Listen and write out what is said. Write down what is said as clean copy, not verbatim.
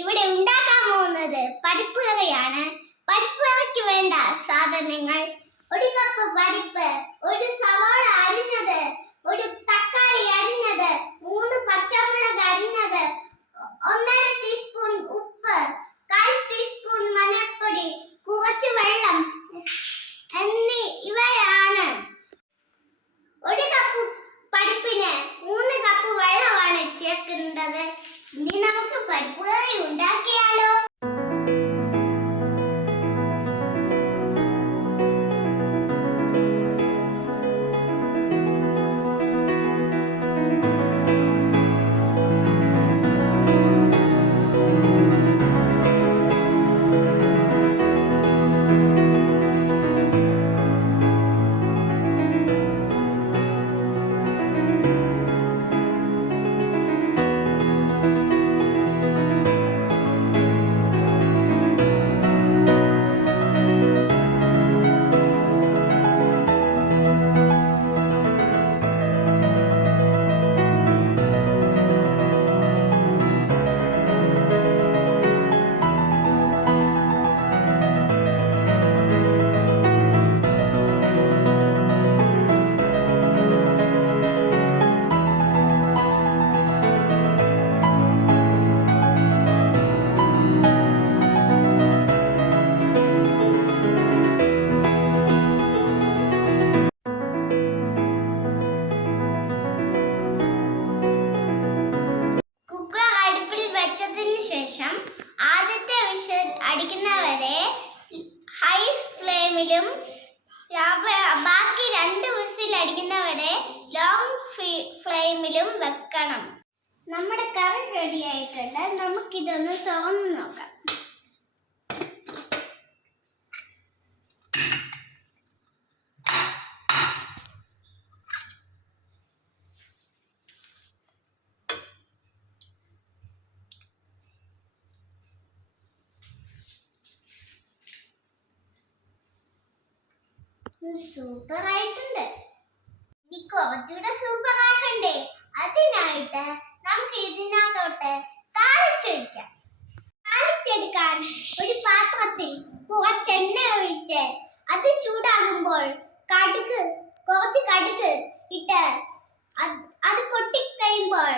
ഇവിടെ ഉണ്ടാക്കാൻ പോകുന്നത് പരിപ്പ് കറിയാണ്. പരിപ്പ് കറിക്ക് വേണ്ട സാധനങ്ങൾ: ഒരു കപ്പ് പരിപ്പ്, ഒരു സവാള അരിഞ്ഞത്, ഒരു തക്കാളി അരിഞ്ഞത്, 3 പച്ചമുളക് അരിഞ്ഞത്, 1.5 ടീസ്പൂൺ ഉപ്പ്, 1/4 ടീസ്പൂൺ മഞ്ഞൾപ്പൊടി, കുറച്ച് വെള്ളം ഇവയാണ്. ഒരു കപ്പ് പരിപ്പിന് 3 കപ്പ് വെള്ളമാണ് ചേർക്കേണ്ടത്. ഇനി നമുക്ക് പരിപ്പ് കറി ഉണ്ടാക്കിയാലോ? ശേഷം ആദ്യത്തെ വിസിൽ അടിക്കുന്നവരെ ഹൈ ഫ്ലെയിമിലും ബാക്കി 2 വിസിൽ അടിക്കുന്നവരെ ലോങ് ഫ്ലെയിമിലും വെക്കണം. നമ്മുടെ കറി റെഡി ആയിട്ടുണ്ട്. നമുക്കിതൊന്ന് തുറന്നു നോക്കാം. സൂപ്പർ ആയിട്ടുണ്ട്. ഇനി കുറച്ചുകൂടെ സൂപ്പർ ആക്കണ്ടേ? അതിനായിട്ട് നമുക്ക് ഇതിനകത്തോട്ട് താളിച്ചൊഴിക്കാം. താളിച്ചെടുക്കാൻ ഒരു പാത്രത്തിൽ കുറച്ച് എണ്ണ ഒഴിച്ച് അത് ചൂടാകുമ്പോൾ കുറച്ച് കടുക് ഇട്ട് അത് പൊട്ടിക്കഴിയുമ്പോൾ